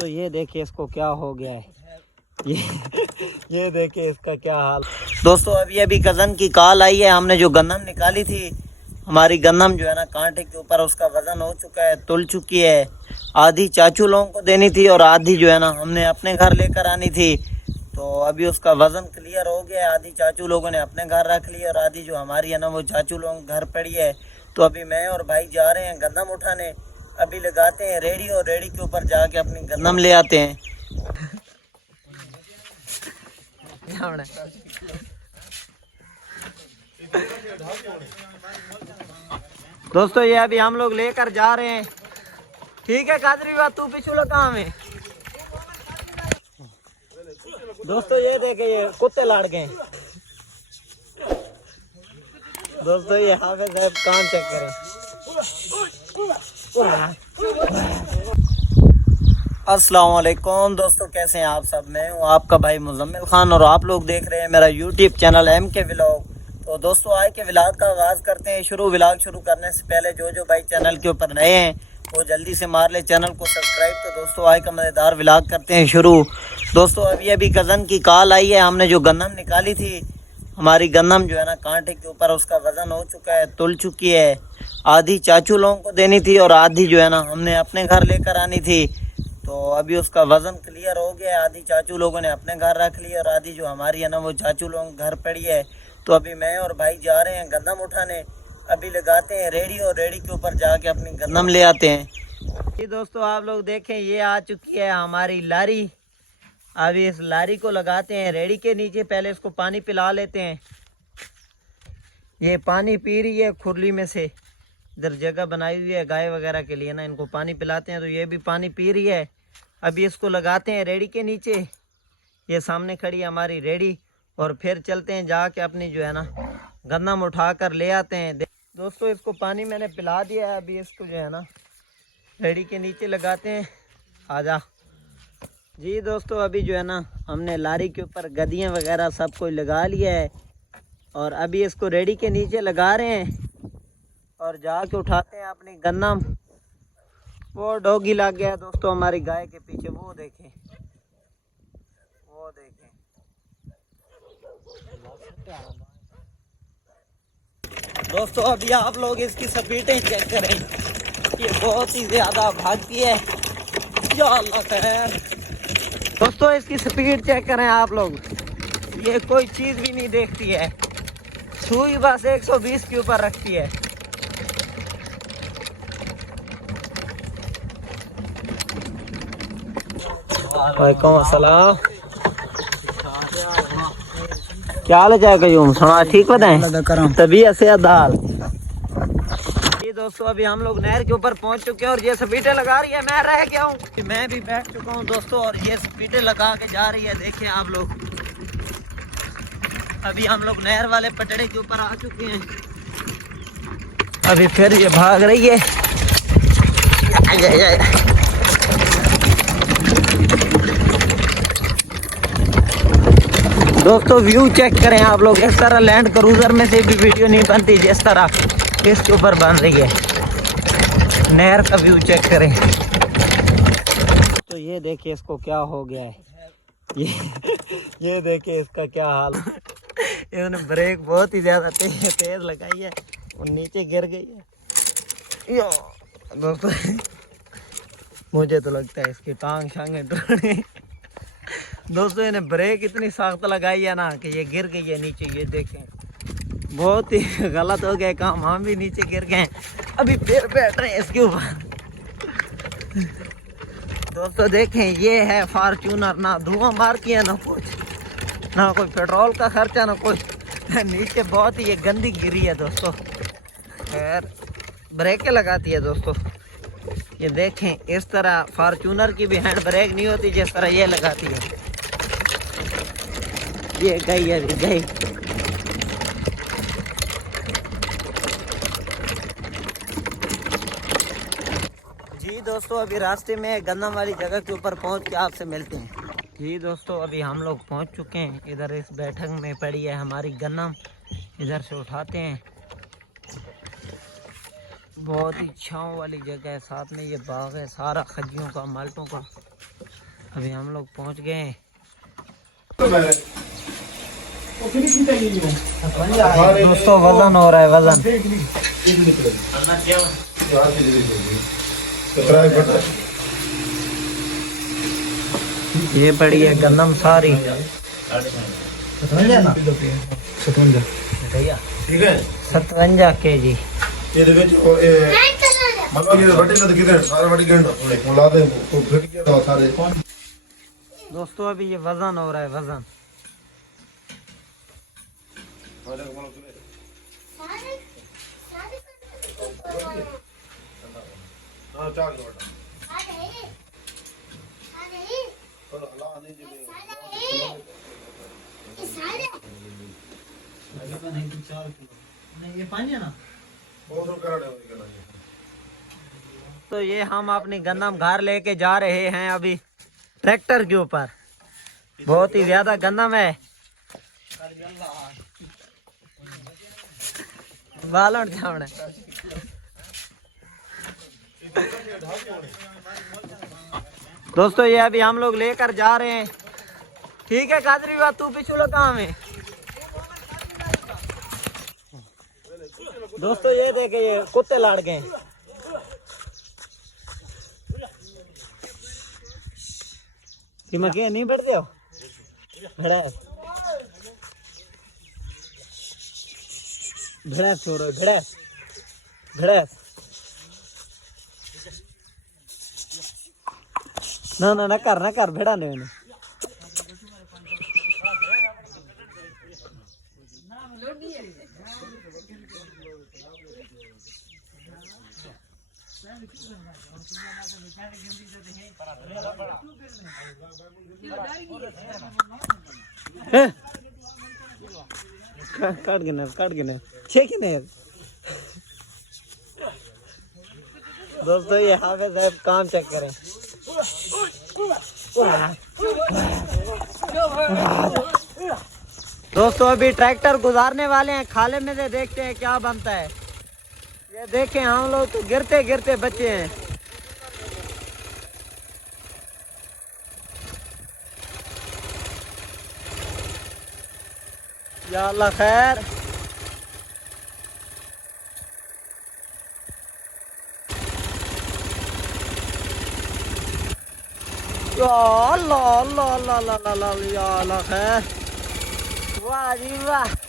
दोस्तों ये देखिए इसको क्या हो गया है, ये देखिए इसका क्या हाल। दोस्तों अभी कज़न की कॉल आई है, हमने जो गंदम निकाली थी, हमारी गंदम जो है ना कांटे के ऊपर उसका वजन हो चुका है, तुल चुकी है। आधी चाचू लोगों को देनी थी और आधी जो है ना हमने अपने घर लेकर आनी थी। तो अभी उसका वजन क्लियर हो गया है, आधी चाचू लोगों ने अपने घर रख ली और आधी जो हमारी है ना वो चाचू लोगों घर पड़ी है। तो अभी मैं और भाई जा रहे हैं गंदम उठाने, अभी लगाते हैं रेडी और रेडी के ऊपर जाके अपनी गंदम ले आते हैं। दोस्तों ये अभी हम लोग लेकर जा रहे हैं, ठीक है कादरी बात, तू पिछू कहाँ में। दोस्तों ये देखे ये कुत्ते लड़ गए। दोस्तों ये हाफिज साहब काम चेक करें। अस्सलाम वालेकुम दोस्तों, कैसे हैं आप सब। मैं हूं आपका भाई मुजम्मिल खान और आप लोग देख रहे हैं मेरा यूट्यूब चैनल MK व्लॉग। तो दोस्तों आज के व्लॉग का आगाज़ करते हैं। व्लॉग शुरू करने से पहले जो भाई चैनल के ऊपर नए हैं वो जल्दी से मार ले चैनल को सब्सक्राइब। तो दोस्तों आज का मज़ेदार व्लॉग करते हैं शुरू। दोस्तों अभी कज़न की कॉल आई है, हमने जो गंदम निकाली थी, हमारी गंदम जो है ना कांटे के ऊपर उसका वज़न हो चुका है, तुल चुकी है। आधी चाचू लोगों को देनी थी और आधी जो है ना हमने अपने घर लेकर आनी थी। तो अभी उसका वज़न क्लियर हो गया है, आधी चाचू लोगों ने अपने घर रख ली और आधी जो हमारी है ना वो चाचू लोगों घर पड़ी है। तो अभी मैं और भाई जा रहे हैं गंदम उठाने, अभी लगाते हैं रेडी और रेडी के ऊपर जाके अपनी गंदम ले आते हैं। जी दोस्तों आप लोग देखें ये आ चुकी है हमारी लारी। अभी इस लारी को लगाते हैं रेडी के नीचे, पहले इसको पानी पिला लेते हैं। ये पानी पी रही है खुरली में से, इधर जगह बनाई हुई है गाय वगैरह के लिए ना, इनको पानी पिलाते हैं। तो ये भी पानी पी रही है। अभी इसको लगाते हैं रेडी के नीचे, ये सामने खड़ी है हमारी रेडी, और फिर चलते हैं जाके अपनी जो है ना गंदम उठा कर ले आते हैं। दोस्तों इसको पानी मैंने पिला दिया है, अभी इसको जो है ना रेडी के नीचे लगाते हैं। आजा जी दोस्तों, अभी जो है ना हमने लारी के ऊपर गद्दियाँ वगैरह सब कुछ लगा लिया है और अभी इसको रेडी के नीचे लगा रहे हैं और जाके उठाते हैं अपनी गंदम। वो डॉगी लग गया है दोस्तों हमारी गाय के पीछे, वो देखें वो देखें। दोस्तों अभी आप लोग इसकी स्पीडें चेक करें, ये बहुत ही ज्यादा भागती है। या अल्लाह खैर। दोस्तों इसकी स्पीड चेक करें आप लोग, ये कोई चीज भी नहीं देखती है, सुई बस 120 के ऊपर रखती है। वालेकुम अस्सलाम, क्या हाल है कयूम, सुना ठीक बताएं, तबीयत सेहत दाल। ये दोस्तों अभी हम लोग नहर के ऊपर पहुंच चुके हैं और ये स्पीडें लगा रही है, मैं रह गया हूँ, मैं भी बैठ चुका हूँ दोस्तों और ये स्पीडें लगा के जा रही है। देखिए आप लोग, अभी हम लोग नहर वाले पटड़े के ऊपर आ चुके हैं, अभी फिर ये भाग रही है। दोस्तों व्यू चेक करें आप लोग, इस तरह लैंड क्रूजर में से भी वीडियो नहीं बनती जिस तरह इसके ऊपर बन रही है। नहर का व्यू चेक करें। तो ये देखिए इसको क्या हो गया है, ये देखिए इसका क्या हाल। इन्होंने ब्रेक बहुत ही ज्यादा तेज लगाई है और नीचे गिर गई है। यो दोस्तों मुझे तो लगता है इसकी टांग शांगें टूट गई। दोस्तों इन्हें ब्रेक इतनी सख्त लगाई है ना कि ये गिर गई है नीचे। ये देखें बहुत ही गलत हो गया काम, हम भी नीचे गिर गए, अभी फिर बैठ रहे हैं इसके ऊपर। दोस्तों देखें ये है फॉर्च्यूनर, ना धुआं मार किया ना कुछ, ना कोई पेट्रोल का खर्चा ना कुछ, नीचे बहुत ही ये गंदी गिरी है दोस्तों। खैर ब्रेकें लगाती है दोस्तों, ये देखें इस तरह फॉर्च्यूनर की भी हैंड ब्रेक नहीं होती जिस तरह ये लगाती है। ये गई अभी गई। जी दोस्तों अभी रास्ते में गंदम वाली जगह के ऊपर पहुंच के आपसे मिलते हैं। जी दोस्तों अभी हम लोग पहुंच चुके हैं, इधर इस बैठक में पड़ी है हमारी गंदम, इधर से उठाते हैं। बहुत ही छाँव वाली जगह है, साथ में ये बाग है सारा खजियों का, माल्टों का। अभी हम लोग पहुंच गए हैं। दोस्तों वजन हो रहा है, वजन। ये पड़ी है गंदम सारी 57 kg। दोस्तों अभी ये वजन हो रहा है, वजन। ये पानी है ना। तो ये हम अपनी गंदम घर लेके जा रहे हैं अभी ट्रैक्टर के ऊपर। बहुत ही ज्यादा गंदम है। बालों छावने। दोस्तों ये अभी हम लोग लेकर जा रहे हैं। ठीक है कादरी बात, तू पिछले कहाँ में। दोस्तों ये देखे, ये कुत्ते लड़ गए। नहीं बैठते हो भड़ैस भड़ैस हो रहे, भड़ैस भड़ैस। ना ना ना कर भेड़ा नहीं उन्हें। काट गिने छे कि नहीं। दोस्तों ये हाफिज साहब काम चेक करें। दोस्तों अभी ट्रैक्टर गुजारने वाले हैं, खाले में से देखते हैं क्या बनता है। ये देखें हम लोग तो गिरते गिरते बचे हैं। या अल्लाह खैर। या अल्लाह अल्लाह अल्लाह अल्लाह अल्लाह, या अल्लाह खैर। वाह जी वाह।